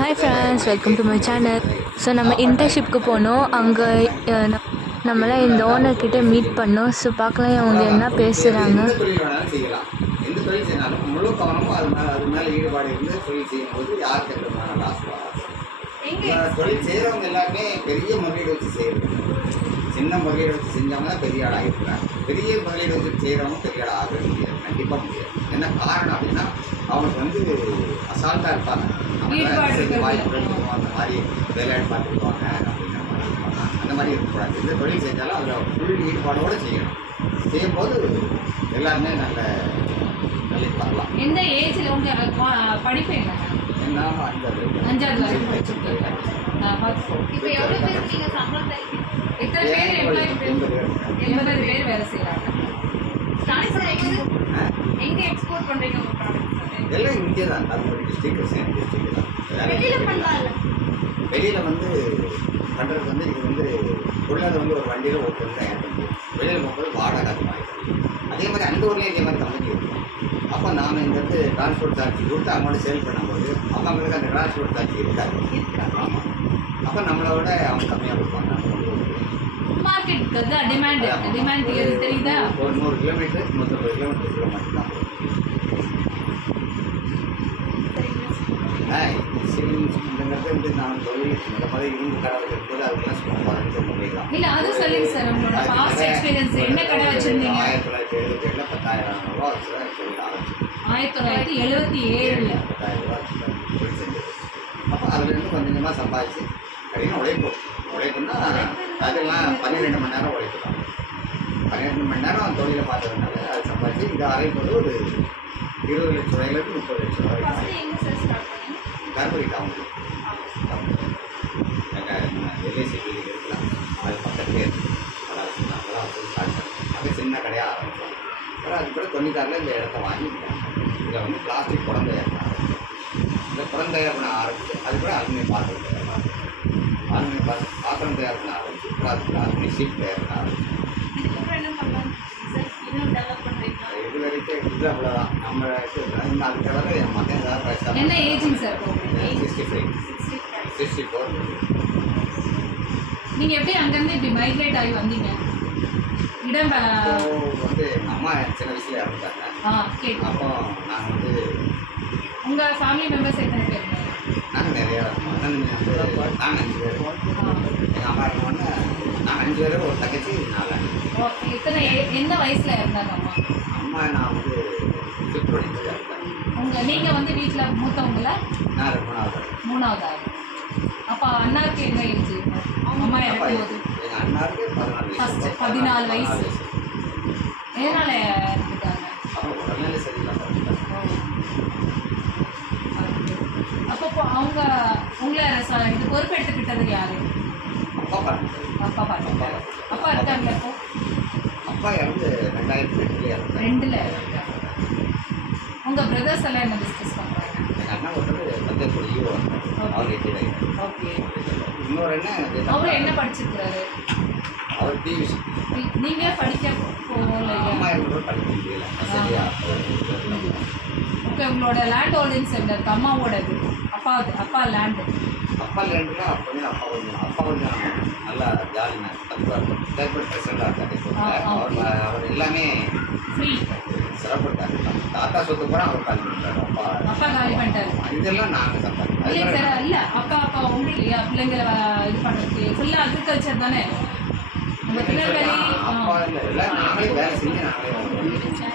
Hi friends, welcome to my channel. So நம்ம இன்டர்ன்ஷிப்க்கு போனோம். அங்கே நம்மளாம் இந்த ஓனர்கிட்ட மீட் பண்ணோம். ஸோ பார்க்கலாம் அவங்க என்ன பேசுகிறாங்க. எந்த தொழில் வேணாலும் செய்யலாம். எந்த தொழில் செய்யனாலும் முழு கவனமும் அது மேலே ஈடுபாடு இருந்து தொழில் செய்யும்போது யாருக்கு எந்த விதமான லாஸ் வராது. தொழில் செய்கிறவங்க எல்லாருமே பெரிய முதலீடு வச்சு செய்யறது, சின்ன முதலீடு வச்சு செஞ்சவங்க தான் பெரிய ஆளாக இருக்கிறாங்க. பெரிய முதலீடு வச்சு செய்கிறவங்க பெரிய ஆளாக ஆக முடியாது, கண்டிப்பாக முடியாது. என்ன காரணம் அப்படின்னா அவங்களுக்கு அசால்ட்டாக இருப்பாங்க. வாய்ப்புகள் அந்த மாதிரி வேலையாடு பார்த்துக்குவாங்க அப்படிங்கிற மாதிரி இருப்பாங்க. அந்த மாதிரி இருக்கக்கூடாது. எந்த தொழில் செஞ்சாலும் அதில் ஃபுல் ஈடுபாடோடு செய்யணும். செய்யும்போது எல்லாருமே நல்ல வேலைக்கு வரலாம். எந்த ஏஜில் உங்கள் படிப்பு என்ன? அஞ்சாவது இப்போ எவ்வளோ பேர் நீங்கள் சம்பளம் எத்தனை பேர் எம்ப்ளாயி? 80 பேர் வேலை செய்கிறாங்க. எங்கே எக்ஸ்போர்ட் பண்ணுறீங்க உங்கள் ப்ராடக்ட்ஸ்? எல்லாம் இங்கே தான், தருமபுரி டிஸ்ட்ரிக்ட், சேம் டிஸ்ட்ரிக்ட் தான். வெளியில் பண்ணலாம். வெளியில் பண்ணுறது இது உள்ளதை ஒரு வண்டியில் ஓட்டுறது தான் ஏற்படுது. வெளியில் போகும்போது வாடகை அதிகமாகிடும். அதே மாதிரி அந்த ஊர்லேயே இதே மாதிரி கம்பெனி இருக்கும். அப்போ நாம் இங்கேருந்து டிரான்ஸ்போர்ட் சார்ஜ் கொடுத்து அவங்கள்ட்ட சேல் பண்ணும்போது அவங்களுக்கு அந்த டிரான்ஸ்போர்ட் சார்ஜ் இருக்காது. ஆமாம், அப்போ நம்மளோட அவங்க கம்மியாக கொடுப்பாங்க. மார்க்கெட்டுக்கு தான் டிமாண்ட் தெரியுதா? ஒரு 100 கிலோமீட்டர் 150 கிலோமீட்டருக்குள்ள மட்டும்தான். நான் தொழில் இந்த மாதிரி இரும்பு கடை வைக்கிறது அதெல்லாம் சும்மா பதினெட்டு முடியலாம். இல்லை அது சொல்லுங்க சார், உங்களோட பாஸ்ட் எக்ஸ்பீரியன்ஸ். என்ன கடை வச்சுருந்தீங்க? 1977 10,000 ரூபா வச்சு தொழில் ஆரம்பிச்சு. 1977 10,000 ரூபா வச்சு தொழில் செஞ்சது. அப்போ அதுலேருந்து கொஞ்சம் கொஞ்சமாக சம்பாதிச்சு கடினம் உழைப்புன்னா அதெல்லாம் 12 மணி நேரம் உழைக்கலாம். 12 மணி நேரம் தொழிலை பார்த்ததுனால அது சம்பாதிச்சு இந்த அரைப்போது ஒரு 20 லட்ச ரூபாயிலேருந்து 30 லட்ச ரூபாய். தருமபுரி டவுன் எல்ஐசி பில்டிங் இருக்கலாம், அது பக்கத்துலேயே இருக்குது. அதெல்லாம் ஸ்டார்ட் பண்ணேன். அது சின்ன கடையாக ஆரம்பிச்சோம். அப்புறம் அது கூட 96 இந்த இடத்த வாங்கிட்டேன். இதில் பிளாஸ்டிக் குடம் தயார் பண்ண ஆரம்பிச்சேன். இந்த குடம் தயார் பண்ண ஆரம்பிச்சு அது கூட அலுமினியம் பாத்திரம் தயார் பண்ண பாத்திரம் தயார் பண்ண ஆரம்பிச்சு. அப்புறம் அதுக்கு அலுமினியம் ஷீட் தயார் பண்ண ஆரம்பிச்சு. இது வரைக்கும் இது அவ்வளோதான். நம்ம அது தவிர மற்ற ஏதாவது என்ன ஏஜிங் சார்? 64. நீங்கள் எப்படி அங்கேருந்து இப்படி மைக்ரேட் ஆகி வந்தீங்க? இடம் அம்மா சின்ன வயசுல இறந்துட்டாங்க. அப்போ நாங்கள் உங்கள் ஃபேமிலி மெம்பர்ஸ் எத்தனை பேர்? நாங்கள் நிறையா நாங்கள் 5 பேர். எங்கள் அம்மா இருக்கோன்னு நாங்கள் 5 பேர், ஒரு தங்கச்சி 4 அண்ணன். எத்தனை எந்த வயசில் இருந்தாங்க அம்மா? அம்மா நான் 5th படிச்சு இருந்தேன். நீங்கள் வீட்டில் மூத்தவங்கள? நான் 3வது. அப்போ அண்ணாவுக்கு என்ன ஏஜ்? அம்மா இறக்கும்போது எங்கள் அண்ணாவுக்கு 14 வயசு. எதனால் இருந்துட்டாங்க? அப்புறம் உடல்நிலை சரியில்லாமல். அப்போ அவங்க உங்களை இது பொறுப்பு எடுத்துக்கிட்டது யாரு? அப்பா இருக்காங்க. இப்போ அப்பா இறந்து 2002 உங்கள் பிரதர்ஸ் எல்லாம் என்ன பிஸ்னஸ் பண்ணுறாங்க? எங்கள் அண்ணா ஒருத்தர் தந்தைக்குடி ஈவோ அவர் எட்டிடாங்க. ஓகே. இன்னொரு என்ன அவர் என்ன படிச்சிருக்கிறாரு? அவர் டிவி. நீங்கள் படிக்க போகல? அம்மா இருக்கிற படிக்க முடியல. சரியா? ஓகே. உங்களோட லேண்ட் ஹோல்டிங்ஸ் என்ன இருக்குது? அம்மாவோட இது அப்பா லேண்டு. அப்பா லேண்டுனா அப்பா கொஞ்சம் நல்லா ஜாலியாக பிரசிடண்டாக இருக்காரு. அவர் எல்லாமே ஃப்ரீ சிறப்பிட்டாரு. தாத்தா சொத்து கூட அவர் காலி பண்ணிட்டாரு. அப்பா காலி பண்ணிட்டாரு. இதெல்லாம் நாங்கள் சம்பாதிக்கிறோம். இல்லை சார், இல்லை அப்பா உங்களுக்கு இல்லையா பிள்ளைங்களை இது பண்ணுறதுக்கு? ஃபுல்லாக அக்ரிகல்ச்சர் தானே உங்கள் திருநெல்வேலி? அப்பா இல்லை, எல்லாம் நாங்களே வேலை செஞ்சு நாங்களே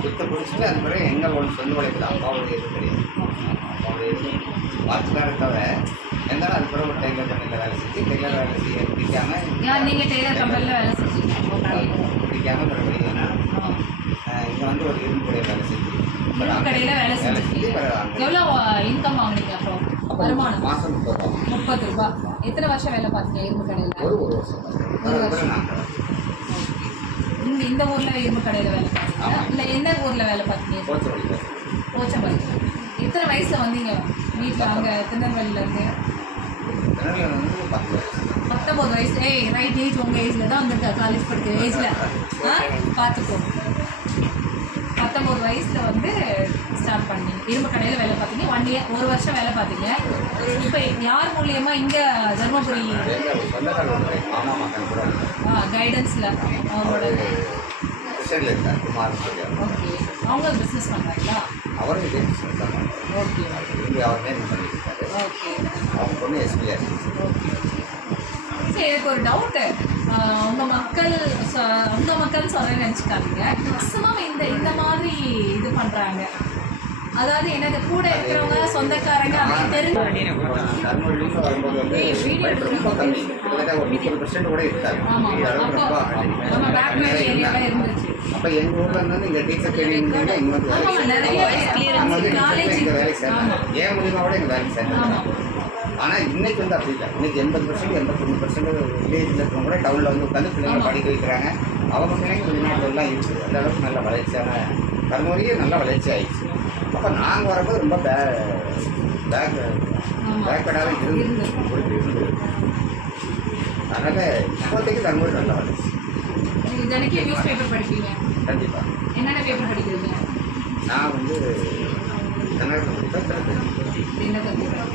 சுத்த பிடிச்சிட்டு அது பிறகு எங்கள் ஒன்று சொந்த உழைப்பு அப்பாவுடைய இது கிடையாது. அப்பாவுடைய இது வாட்ச்கார தவிர இருந்தாலும் அது பிறகு ஒரு டெய்லர் கம்பெனியில் வேலை செஞ்சு டெய்லர் வேலை செய்ய பிடிக்காமல் நீங்கள் டெய்லர் கம்பெனியில் வேலை செஞ்சீங்க? பிடிக்காமல் பிறகு இங்கே ஒரு இரும்பு கடையில் வேலை செஞ்சு கடையில் வேலை செஞ்சு எவ்வளோ இன்கம் வாங்கினீங்க? அப்போ வருமானம் மாதம் 30 ரூபா. எத்தனை வருஷம் வேலை பார்த்தீங்க இரும்பு கடையில்? ஒரு வருஷம். இந்த ஊரில் இரும்பு கடையில் வேலை பார்த்தீங்களா? இல்லை எந்த ஊரில் வேலை பார்த்தீங்க? போச்சம்பள்ளி. எத்தனை வயசில் வந்தீங்க வீட்டில் அங்கே திருநெல்வேலியிலேருந்து? 19 வயசு. Right age. உங்கள் ஏஜில் தான் வந்துட்டு காலேஜ் படிக்கிற ஏஜில் பார்த்துக்கோ. 19 வயசுல வந்து ஸ்டார்ட் பண்ணீங்க, இரும்பு கடையில் வேலை பார்த்தீங்க. 1 இயர் 1 வருஷம் வேலை பார்த்தீங்க. இப்போ யார் மூலியமா இங்கே தர்மபுரி மாமா மகன் கூட கைடன்ஸில் அவங்களோட கிருஷ்ணகிரியில் இருக்கார் குமார் சொல்லியார். ஓகே, அவங்க பிஸ்னஸ் பண்ணுறாங்களா? அவரும் இதே பிஸ்னஸ் தான் பண்ணுறாரு. ஓகே இங்கே அவர் மேலும் பண்ணிட்டு இருக்காரு. ஓகே அவங்க பொண்ணு எஸ்பிஆர். ஓகே. சரி, எனக்கு ஒரு டவுட்டு. உங்கள் மக்கள் சொல்ல நினச்சிக்காதீங்க. மேக்ஸிமம் இந்த மாதிரி இது பண்ணுறாங்க. அதாவது எனக்கு கூட இருக்கிறவங்க சொந்தக்காரங்க அப்படின்னு தெரிஞ்சு தர்மபுரியில் வரும்போது வந்து ரொம்ப கம்மி, கிட்டத்தட்ட ஒரு 30% கூட இருக்காது. ஆமாம், அப்போ நம்ம பேக்வேர்டு ஏரியாவில் இருந்துச்சு. அப்போ எங்கள் ஊரில் இருந்து இங்கே டீச்சர் ட்ரைனிங் இங்கே வந்து ஆமாம், நிறைய நாலேஜ் எங்கள் வேலைக்கு சேர்ந்தாங்க. ஏன் மூலியமாக கூட எங்கள் வேலைக்கு சேர்ந்தாங்க. ஆனால் இன்னைக்கு வந்து அப்படி இல்லை. இன்னைக்கு 80% 83% வில்லேஜில் இருக்கிறவங்க கூட டவுனில் வந்து உட்காந்து பிள்ளைங்களை படிக்க வைக்கிறாங்க. அவங்க பிள்ளைங்க வெளிநாட்டுலாம் இருக்குது. அந்த அளவுக்கு நல்ல வளர்ச்சியான தர்மபுரியே நல்ல வளர்ச்சி ஆயிடுச்சு. அப்போ நாங்கள் வரும்போது ரொம்ப பேக்வேர்டாக இருந்தது. அதனால் இப்போதைக்கு தர்மபுரி நல்ல வளர்ச்சி. தினைக்கும் நியூஸ் பேப்பர் படிப்பீங்க? கண்டிப்பாக. என்னென்ன பேப்பர் படிக்கிறீங்க? நான் வந்து கன்னடம் படிப்பேன். என்ன கற்றுக்கிறேன்?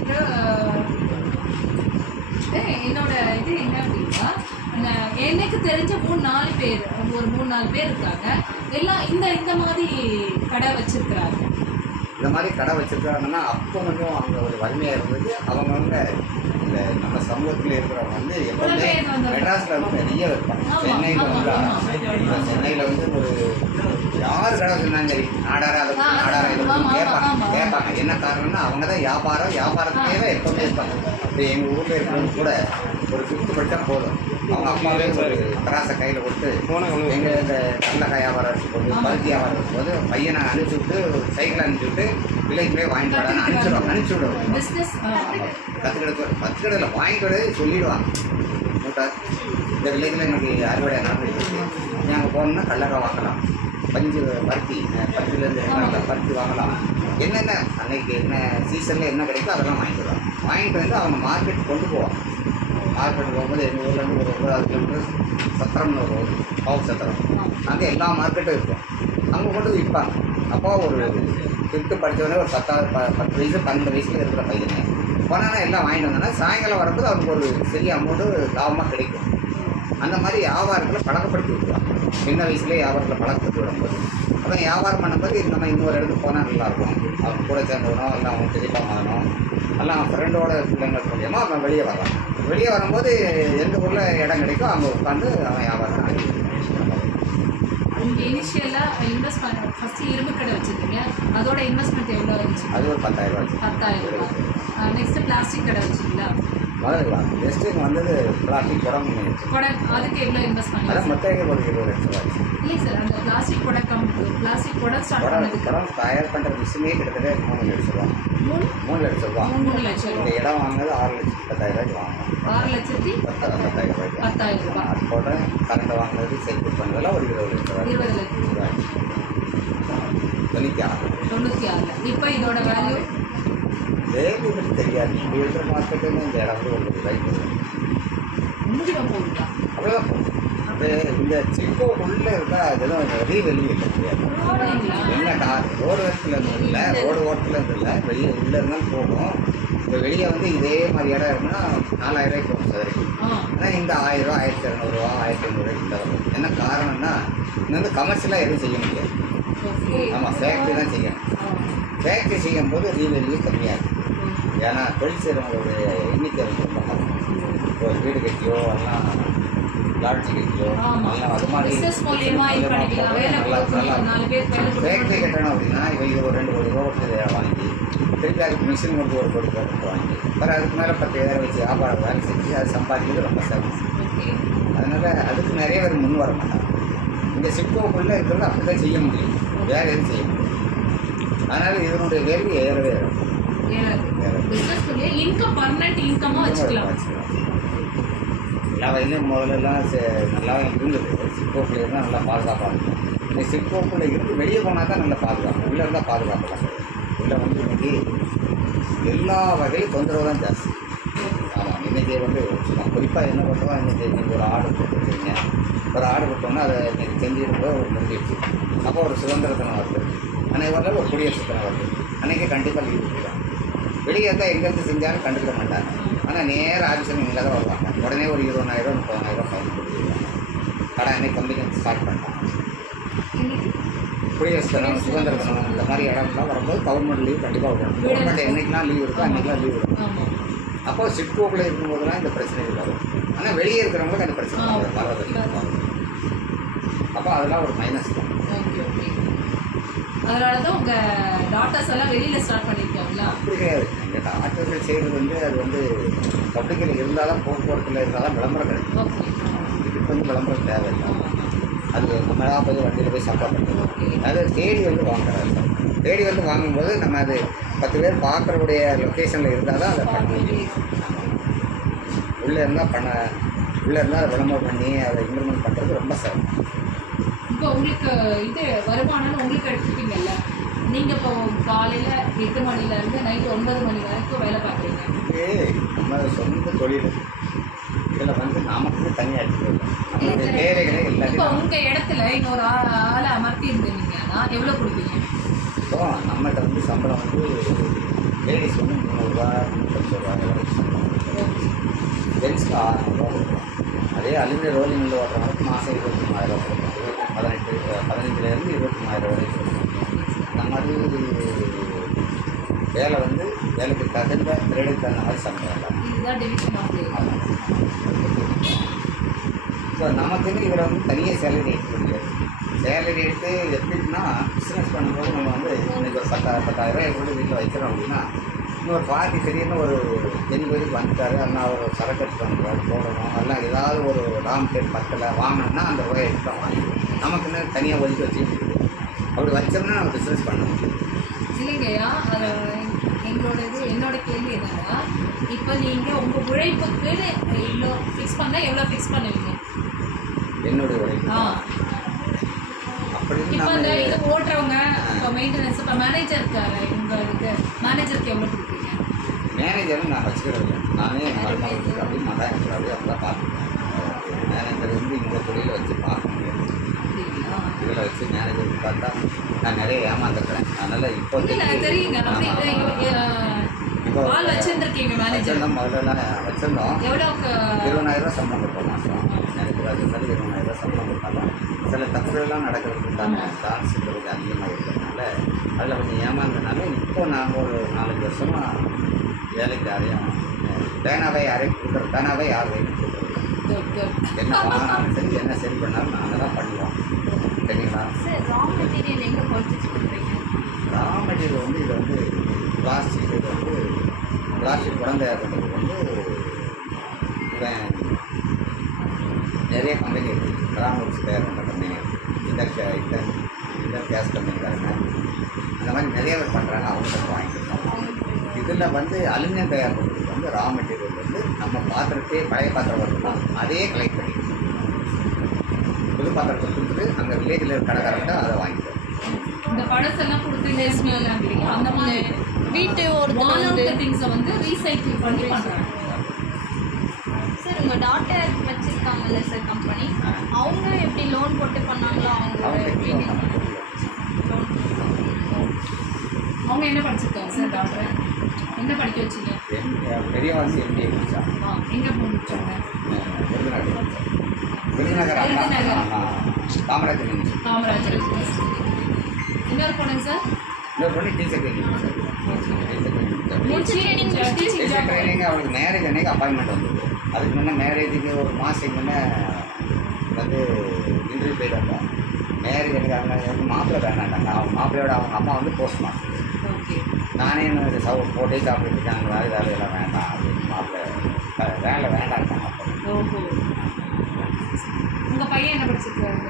இப்போ என்னோட இது என்ன அப்படின்னா, எனக்கு தெரிஞ்ச 3-4 பேர், ஒரு 3-4 பேர் இருக்காங்க. எல்லாம் இந்த மாதிரி கடை வச்சிருக்கிறாங்க. இந்த மாதிரி கடை வச்சுருக்காங்கன்னா அப்போ கொஞ்சம் அங்கே ஒரு வறுமையாக இருந்தது. அவங்கவுங்க இந்த நம்ம சமூகத்தில் இருக்கிறவங்க வந்து எப்பவுமே மெட்ராஸில் வந்து நிறைய வைப்பாங்க. சென்னையில் வந்து சென்னையில் வந்து ஒரு யார் கடை சொன்னாங்க சரி நாடாரா அதை நாடாரா இதை கேட்பாங்க. என்ன காரணம்னா அவங்க தான் வியாபாரத்துக்கே தான் எப்பவுமே இருப்பாங்க. இப்போ எங்கள் ஊரில் இருக்கிறவங்க கூட ஒரு 5th படித்தா போதும், அவங்க அம்மாவே ஒரு தராசை கையில் கொடுத்து எங்கள் இந்த கடலக்காய் வியாபாரம் இருக்கும்போது பருத்தி வியாபாரம் இருக்கும்போது பையனை அனுப்பிச்சி விட்டு சைக்கிள் அனுப்பிச்சி விட்டு விலைக்குள்ளே வாங்கிட்டு வரலான்னு அனுப்பிச்சி விடுவாங்க. கற்றுக்கடையில் வாங்கிட்டு வர சொல்லிவிடுவாங்க. மூட்டை இந்த விலைக்குள்ள எனக்கு அறுவடை நடந்துருக்கு, நீ அங்கே போகணுன்னா கடலக்காய் வாங்கலாம், பருத்திலேருந்து பருத்தி வாங்கலாம், என்னென்ன அன்னைக்கு என்ன சீசனில் என்ன கிடைக்கோ அதெல்லாம் வாங்கிடுவாங்க. வாங்கிட்டு வந்து அவங்க மார்க்கெட் கொண்டு போவாங்க. மார்க்கெட் போகும்போது எங்கள் ஊர்லேருந்து ஒரு 9 கிலோமீட்டர் சத்திரம்னு ஒரு பாவு சத்திரம், அங்கே எல்லா மார்க்கெட்டும் இருக்கும். அங்கே கொண்டு போய் விற்பாங்க. அப்போ ஒரு 5th படித்தவொடனே ஒரு 10 வயசு 12 வயசில் இருக்கிற பையனை போனால் எல்லாம் வாங்கிட்டு வந்தோன்னா சாயங்காலம் வரும்போது அவனுக்கு ஒரு சிறிய அமௌண்ட்டு லாபமாக கிடைக்கும். அந்த மாதிரி வியாபாரத்தில் பழக்கப்படுத்தி விடுவாங்க. சின்ன வயசுலேயே வியாபாரத்தில் பழக்கப்படுத்தி விடும்போது அப்போ வியாபாரம் பண்ணும்போது நம்ம இன்னொரு இடத்துக்கு போனால் நல்லாயிருக்கும். அவங்க கூட சேர்ந்துக்கணும், எல்லாம் அவங்க பெரியப்பா வாங்கணும், எல்லாம் ஃப்ரெண்டோட பிள்ளைங்கள் மூலியமாக அவன் வெளியே வரலாம். வெளியே வரும்போது எந்த ஊரில் இடம் கிடைக்கும் அங்கே உட்காந்து அவன் வியாபாரம் ஆகிடுவான். நீங்கள் இனிஷியலாக இன்வெஸ்ட் பண்ண ஃபஸ்ட்டு இரும்பு கடை வச்சுருக்கீங்க, அதோட இன்வெஸ்ட்மெண்ட் எவ்வளோ இருந்துச்சு? அது ஒரு 10,000 ரூபாய். 10,000 ரூபாய். நெக்ஸ்ட்டு பிளாஸ்டிக் கடை வச்சுங்களா? முதல்ல நெக்ஸ்ட்டு வந்தது பிளாஸ்டிக் குடம். அதுக்கு எவ்வளோ இன்வெஸ்ட் பண்ணி? அதான் மொத்தம் ஒரு 20 லட்சம் ரூபாய். இல்லை சார், அந்த பிளாஸ்டிக் குடம் ஸ்டார்ட் பண்ணதுக்கு குடம் தயார் பண்ணுற மிஷினே கிட்டத்தட்ட 3 லட்சம் ரூபா. 3 லட்சம் ரூபா. 3 லட்சம் இந்த இடம் வாங்கினது 6,10,000 வாங்கணும். 6,10,000 ரூபாய். அது போட கரண்ட் வாங்கினது சைக்கிள் பண்ணதெல்லாம் ஒரு 20 லட்சம் ரூபாய். 20 லட்சம் ரூபாய். 96. இப்போ இதோட வேல்யூ வேலைக்கு தெரியாது. இப்போ இருக்கிற மார்க்கெட்டுன்னு இந்த இடம் வந்து ஒரு ரூபாய்க்கு முடிவாக போகுதா? அவ்வளோதான் போகும். அது இந்த சிக்கோ உள்ளே இருந்தால் அதெல்லாம் வெளியே இருக்க முடியாது. என்ன ரோடு ஓரத்தில் இல்லை, ரோடு ஓரத்தில் இருந்தில்லை, வெளியே உள்ளே இருந்தாலும் போகும். இப்போ வெளியே வந்து இதே மாதிரி இடம் இருக்குன்னா 4,000 ரூபாய்க்கு போகும் சதுரடி. ஆனால் இந்த 1000 ரூபா, 1,200 1,500 கிட்ட வரும். என்ன காரணம்னா இங்கே வந்து கமர்ஷியலாக எதுவும் செய்ய முடியாது. ஆமாம், ஃபேக்ட்ரி தான் செய்யணும். ஃபேக்ட்ரி செய்யும் போது ரீவெல்யூ கம்மியாக இருக்குது. ஏன்னா தொழில் செய்கிறவங்களுடைய எண்ணிக்கை வந்து ரொம்ப கம்மி. இப்போ வீடு கட்டியோ எல்லாம் லாட்ஜி கட்டியோ எல்லாம் அது மாதிரி ஃபேக்ட்ரி கட்டணும் அப்படின்னா இவங்க ஒரு 2 கோடி ரூபா கொடுத்து வாங்கி திருப்பி அதுக்கு மிஷின் கொண்டு 1 கோடி ரூபா கொடுத்து வாங்கி அப்புறம் அதுக்கு மேலே 10,000 வச்சு வியாபாரம் வேலை செஞ்சு அது சம்பாதிக்கிறது ரொம்ப சர்வீஸ். அதனால் அதுக்கு நிறைய பேர் முன் வர மாட்டாங்க. இந்த சிப்கோக்குள்ளே இருக்கிறது அப்படி தான் செய்ய முடியும், வேறு எதுவும் செய்ய முடியும். அதனால் இதனுடைய வேல்யூ ஏறவே எல்லா வயலையும் முதல்லலாம் நல்லா இருந்தது. சிப்கோக்குள்ளே இருந்தால் நல்லா பாதுகாப்பாக இருக்கும். இந்த சிப்கோக்குள்ளே இருந்து வெளியே போனால் தான் நல்லா பாதுகாப்பு, உள்ளே இருந்தால் பாதுகாப்பு இல்லை. உள்ளே வந்து இன்னைக்கு எல்லா வகையும் தொந்தரவு தான் ஜாஸ்தி. ஆமாம், இன்றைக்கி வந்து சும்மா குறிப்பாக என்ன பண்ணுறோம், இன்றைக்கி நீங்கள் ஒரு ஆர்டர் கொடுத்துருக்கீங்க, ஒரு ஆர்டர் கொடுத்தோம்னா அதை இன்றைக்கி செஞ்சுருந்தோ ஒரு முடிஞ்சிடுச்சு. அப்போ ஒரு சுதந்திர தினம் வருது, அன்றைக்கு வரல ஒரு குடியரசு தினம் வருது, அன்றைக்கி கண்டிப்பாக லீவ் கொடுக்குறாங்க. வெளியே இருந்தால் எங்கேருந்து செஞ்சாலும் கண்டுக்க மாட்டாங்க. ஆனால் நேராக ஆஃபீஸில் இங்கே தான் வருவாங்க. உடனே ஒரு 20,000 30,000 ஃபைன் கொடுத்துருக்காங்க. கடை அன்றைக்கி கம்பெனி ஸ்டார்ட் பண்ணிட்டாங்க. குடியரசு தினம், சுதந்திர தினம் இந்த மாதிரி இடம்லாம் வரும்போது கவர்மெண்ட் லீவ் கண்டிப்பாக விடணும். கவர்மெண்ட் என்றைக்கெலாம் லீவ் இருக்கோ அன்றைக்கெலாம் லீவ் விடணும். அப்போ சிட்கோக்குள்ளே இருக்கும்போதுலாம் இந்த பிரச்சனைகள் வரும். ஆனால் வெளியே இருக்கிறவங்களுக்கு அந்த பிரச்சனை வர்றதில்லை. அப்போ அதெல்லாம் ஒரு மைனஸ் தான். Okay okay. அதனால தான் உங்கள் டாக்டர்ஸ் எல்லாம் வெளியில் ஸ்டார்ட் பண்ணியிருக்காங்களா? அப்படி கிடையாது. எங்கள் டாக்டர்கள் செய்கிறது வந்து அது வந்து பப்ளிக்கில் இருந்தால் தான், போக்குவரத்தில் இருந்தால் தான் விளம்பரம் கிடைக்கும். ஓகே. இதுக்கு வந்து விளம்பரம் தேவையில்லை. அது நம்மளாக போய் வண்டியில் போய் சப்போர்ட் பண்ணுறோம். அது தேடி வந்து வாங்குறாங்க. தேடி வந்து வாங்கும்போது நம்ம அது 10 பேர் பார்க்குறவுடைய லொக்கேஷனில் இருந்தால் தான் அதை பண்ண முடியும். உள்ளே இருந்தால் அதை விளம்பரம் பண்ணி அதை இம்ப்ளிமெண்ட் பண்ணுறது ரொம்ப சிரமம். இப்போ உங்களுக்கு இது வருமானம்னு உங்களுக்கு எடுத்துப்பீங்கல்ல, நீங்கள் இப்போ காலையில் 8 மணிலேருந்து நைட்டு 9 மணி வரைக்கும் வேலை பார்க்குறீங்க. இது நம்ம சொந்த தொழில். இதில் வந்து நமக்கு தனியாக எடுத்துக்கல, நம்மளுடைய தேவைகளை இப்போ எல்லாத்தையும். உங்கள் இடத்துல இன்னொரு ஆளை அமர்த்தி இருந்தீங்கன்னா எவ்வளோ கொடுப்பீங்க? இப்போ நம்மகிட்ட வந்து சம்பளம் வந்து லேடிஸ் வந்து 300 ரூபா 350 ரூபா வரைக்கும் சம்பளம். ஜென்ஸ்க்கு 600 ரூபா கொடுக்குறோம். அதே அலுமினியம் ரோலிங் மில் ஓட்டுறவங்களுக்கு மாதம் 23,000 கொடுக்கும். 15லேருந்து 23,000 வரைக்கும் கொடுக்கும். அந்த மாதிரி வேலை வந்து வேலைக்கு தகுந்த கிரேடுக்கு தகுந்த மாதிரி சம்பளம். இதுதான் டிவிஷன் ஆஃப் லேபர். ஸோ நமக்குன்னு இதில் வந்து தனியாக சேலரி எடுக்க முடியாது. சேலரி எடுத்து எப்படின்னா பிஸ்னஸ் பண்ணும்போது நம்ம வந்து இன்றைக்கி ஒரு 10,000 கூட வீட்டில் வைக்கிறோம் அப்படின்னா, இன்னொரு பாதி திடீர்னு ஒரு டெலிவரிக்கு வந்துட்டாரு, அதனால் அவர் சரக்கு எடுத்து பண்ணுறாரு போடணும், அதெல்லாம் ஏதாவது ஒரு ரா மெட்டீரியல் பத்தலை வாங்கணும்னா அந்த ரூபாய் எடுத்து தான் வாங்கிடுவோம். நமக்குன்னு தனியாக ஒதுக்கி வச்சுக்கிட்டு அப்படி வச்சோம்னா நம்ம பிஸ்னஸ் பண்ண முடியும். இல்லைங்கய்யா, என்னோட கேள்வி என்னன்னா, இப்போ நீங்கள் உங்கள் உழைப்புக்கு இவ்வளோ ஃபிக்ஸ் பண்ணால் எவ்வளோ ஃபிக்ஸ் பண்ணுவீங்க? என்னுடைய உழைப்பு அப்படின்னு இப்போ நம்ம இந்த இது ஓட்டுறவங்க, இப்போ மெயின்டெனன்ஸ், இப்போ மேனேஜர் இருக்காரு, உங்களுக்கு மேனேஜருக்கு எவ்வளோ கொடுப்பீங்க? மேனேஜரும் நான் வச்சுக்கிறது இல்லை. நானே மருமகளுக்கு அப்படி மதாயத்தில் அப்படிலாம் பார்த்துக்கேன். மேனேஜர் வந்து இந்த தொழிலை வச்சு பார்க்க முடியாது. இதில் வச்சு மேனேஜருக்கு பார்த்தா நான் நிறைய ஏமாந்துருக்கிறேன். அதனால் இப்போ தெரியுங்க, இப்போ ஆள் வச்சுருந்துருக்கீங்க மேனேஜர். முதல்ல வச்சுருந்தோம். எவ்வளோ? 20,000 ரூபா சம்பளம் கொடுப்போம் மாதம். எனக்கு இருந்தாலும் 20,000 ரூபா சம்பளம் கொடுத்தாலும் சில தப்புகள்லாம் நடக்கிறதுக்கு உண்டான சான்ஸுங்கிறது அதிகமாக இருக்கிறதுனால அதில் கொஞ்சம் ஏமாந்ததுனால இப்போ நாங்கள் ஒரு 4-5 வருஷமாக வேலைக்கு யாரையும் பேனாவை யாரையும் கொடுக்குறது, பேனாவை யாரையும் கொடுக்குறது என்ன வாங்கினாலும் சரி, என்ன சரி பண்ணாலும் நாங்கள் தான் பண்ணுவோம். சரிங்களா? ரா மெட்டீரியல் எங்கே பர்ச்சேஸ் பண்ணுறீங்க? ரா மெட்டீரியல் வந்து இது வந்து பிளாஸ்டிக், இது வந்து பிளாஸ்டிக் குழந்தை பண்ணுறதுக்கு வந்து நிறைய கம்பெனி இருக்குது. கிராமூர்ஸ் தயார் பண்ணுற கம்பெனி இருக்குது, இந்த கேஸ் கம்பெனிக்காரங்க அந்த மாதிரி நிறைய பேர் பண்ணுறாங்க. அவங்களுக்கு வாங்கிக்கிறோம். இதில் வந்து அலுமினியம் தயார் பண்ணுறதுக்கு வந்து ரா மெட்டீரியல் வந்து நம்ம பாத்திரத்தையே பழைய பாத்திரம் வரலாம் அதே கலெக்ட் பண்ணி புது பாத்திரத்தை கொடுத்துட்டு அங்கே வில்லேஜில் இருக்கிற கடைக்காரங்க அதை வாங்கிக்கிறோம். இந்த பழசெல்லாம் கொடுத்து இந்த அந்த மாதிரி வீட்டு ஒரு திங்ஸை வந்து ரீசைக்கிள் பண்ணி பண்ணுறாங்க. சார், உங்கள் டாக்டர் வச்சுருக்காங்கல்ல சார் கம்பெனி, அவங்க எப்படி லோன் போட்டு பண்ணாங்களோ அவங்க என்ன படிச்சிருக்காங்க சார்? டாக்டர் என்ன படிக்க வச்சிங்க? பெரிய வாசி எம்பிஏ முடிச்சா. எங்கே முடிச்சாங்க? விருதுநகர் காமராஜர். காமராஜர். இன்னொரு பொண்ணுங்க சார்? இன்னொரு பொண்ணு டீச்சர் ட்ரைனிங். டீச்சர் ட்ரைனிங் அவளுக்கு மேரேஜ் அன்றைக்கி அப்பாயின்மெண்ட் வந்தது. அதுக்கு முன்னே மேரேஜுக்கு ஒரு மாதத்துக்கு முன்னே வந்து இன்டர்வியூ போயிட்டு வந்தோம். மேரேஜ் எனக்கு மாப்பிள்ளை வேணாண்டாங்க. அவங்க மாப்பிள்ளையோட அவங்க அம்மா வந்து போஸ்ட் மாஸ்டர். நானே போட்டே சாப்பிட்டு இருக்கேன், அந்த மாதிரி வேலையெல்லாம் வேண்டாம் அப்படின்னு மாப்பிள்ளை வேலை வேண்டாம். ஓஹோ. உங்கள் பையன் என்ன படிச்சிருக்காங்க?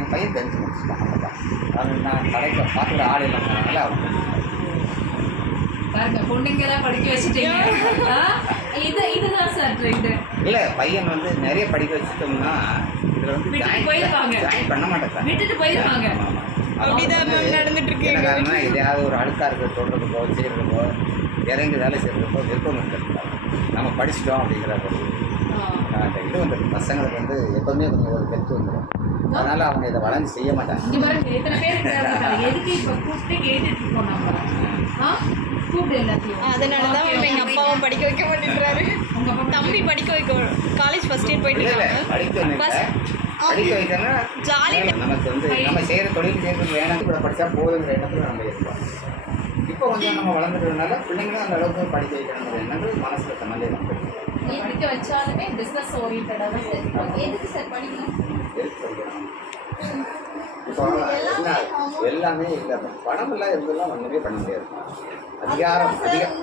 என் பையன் 10th முடிச்சுட்டான். அவ்வளோதான். அது நான் கடைக்கு பார்க்குற ஆள் இல்லைங்கிறனால அவங்க பாருங்க, பொண்ணுங்கெல்லாம் படிக்க வச்சுட்டீங்க. இதுதான் சார் ட்ரெண்டு. இல்லை, பையன் வந்து நிறைய படிக்க வச்சுட்டோம்னா இதில் வந்து ஜாயின் பண்ண மாட்டேன், விட்டுட்டு போயிருப்பாங்க. அப்படிதான் நடந்துட்டு இருக்கு. என்ன காரணம்னா இதையாவது ஒரு அழுக்கா இருக்க சொல்கிறதுக்கோ செய்கிறதுக்கோ இறங்கி வேலை செய்கிறப்போ விருப்பம் இருக்கிறது நம்ம படிச்சிட்டோம் அப்படிங்கிற ஒரு அந்த இது வந்துடும். பசங்களுக்கு வந்து எப்போவுமே கொஞ்சம் ஒரு கருத்து வந்துடும். அதனால் அவங்க இதை வளர்ந்து செய்ய மாட்டாங்க. இங்கே பாருங்க எத்தனை பேர் இருக்காங்க. எதுக்கு இப்போ கூப்பிட்டு கேட்டுட்டு இருக்கோம் நம்ம? கூப்பிட்டு எல்லாத்தையும். அதனால தான் எங்கள் அப்பாவும் படிக்க வைக்க மாட்டேங்கிறாரு. தம்பி படிக்க வைக்க காலேஜ் ஃபர்ஸ்ட் இயர் போயிட்டு இல்லை இருக்காங்க. படிக்க வைக்கணும்னா ஜாலி. நமக்கு வந்து நம்ம செய்கிற தொழில் செய்கிறது வேணாம் கூட படித்தா போதுங்கிற எண்ணத்தில் நம்ம இருப்போம். இப்போ கொஞ்சம் நம்ம வளர்ந்துட்டதுனால பிள்ளைங்களும் அந்த அளவுக்கு படிக்க வைக்கணுங்கிற எண்ணங்கள் மனசில் தன்னாலே வந்துடும். படிக்க வச்சாலுமே பிஸ்னஸ் ஓரியன்டாக தான் இருக்கும். எதுக்கு சார் படிக்கணும்? இப்போ என்ன எல்லாமே இல்லை. பணம் எல்லாம் இருந்தெல்லாம் ஒன்றுமே பண்ண முடியாது.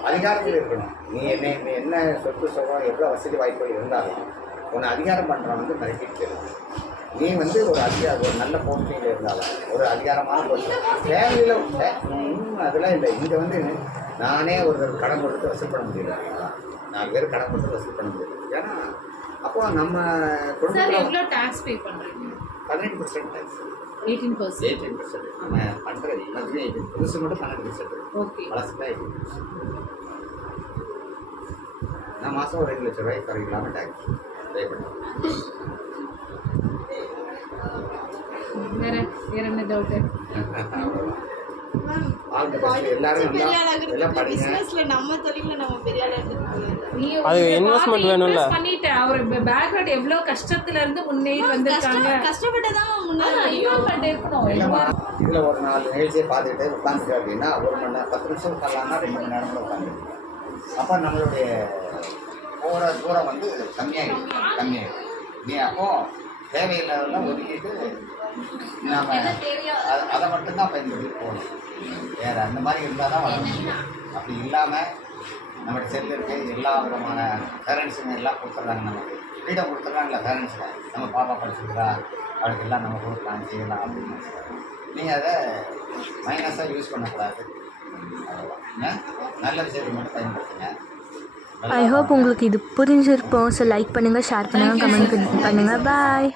அதிகாரத்தில் இருக்கணும். நீ என்ன சொத்து சொல்கிறோம் எவ்வளோ வசதி வாய்ப்புகள் இருந்தாலும் உன்னை அதிகாரம் பண்ணுறவன் வந்து மிரட்டிட்டு நீ வந்து ஒரு நல்ல போஸ்டிங்கில் இருந்தாலும் ஒரு அதிகாரமான போஸ்டிங் ஃபேமிலியில் அதெல்லாம் இல்லை. இங்கே வந்து நானே ஒருத்தர் கடன் கொடுத்து வசூல் பண்ண முடியல. 4 பேர் கடன் கொடுத்து வசூல் பண்ண முடியல. ஏன்னா அப்போ நம்ம குடும்பத்தில் எவ்வளோ டேக்ஸ் பே பண்ணுறீங்க? 18% டேக்ஸ். 18%. நம்ம பண்ணுறது எல்லாத்துலேயும் 18%. புதுசு மட்டும் 12%. ஓகே. பழசுதான் 18%. நான் மாதம் ஒரு 2 லட்ச ரூபாய்க்கு குறை இல்லாமல் டேக்ஸ் பே பண்ணுவேன். வேற என்ன டவுட்டு? அது இன்வெஸ்ட்மெண்ட் வேணும்ல. பண்ணிட்டு அவர் பேக்ரவுண்ட் எவ்வளோ கஷ்டத்துல இருந்து முன்னேறி வந்திருக்காங்க. இன்வால்வ்மெண்ட் இருக்கணும். இதுல ஒரு 4 நிகழ்ச்சியை பார்த்துக்கிட்டே உட்காந்துட்டு அப்படின்னா 1 மணி நேரம் 10 நிமிஷம் உட்காரலாம்னா 2 மணி நேரம் உட்காந்து அப்போ நம்மளுடைய போகிற தூரம் வந்து கம்மியாகிடும். நீ அப்போ தேவையில்லாதெல்லாம் ஒதுக்கிட்டு நாம் அதை மட்டும்தான் பயன்படுத்தி போகணும். வேறு அந்த மாதிரி இருந்தால் தான் வளரணும். அப்படி இல்லாமல் நம்மளுக்கு செல்லு இருக்க எல்லா விதமான பேரண்ட்ஸுங்க எல்லாம் கொடுத்துட்றாங்க. நமக்கு ஃப்ரீடம் கொடுத்துட்றாங்களா பேரண்ட்ஸில். நம்ம பாப்பா படிச்சுக்கிறா அவளுக்கு எல்லாம் நம்ம கொடுக்கலாம் செய்யலாம் அப்படின்னு நீங்கள் அதை மைனஸாக யூஸ் பண்ணக்கூடாது. அவ்வளோதான். நல்ல விஷயத்தை மட்டும் பயன்படுத்துங்க. ஐ ஹோப் உங்களுக்கு இது புரிஞ்சிருப்போம். ஸோ லைக் பண்ணுங்கள், ஷேர் பண்ணுங்கள், கமெண்ட் பண்ணுங்கள். பாய்.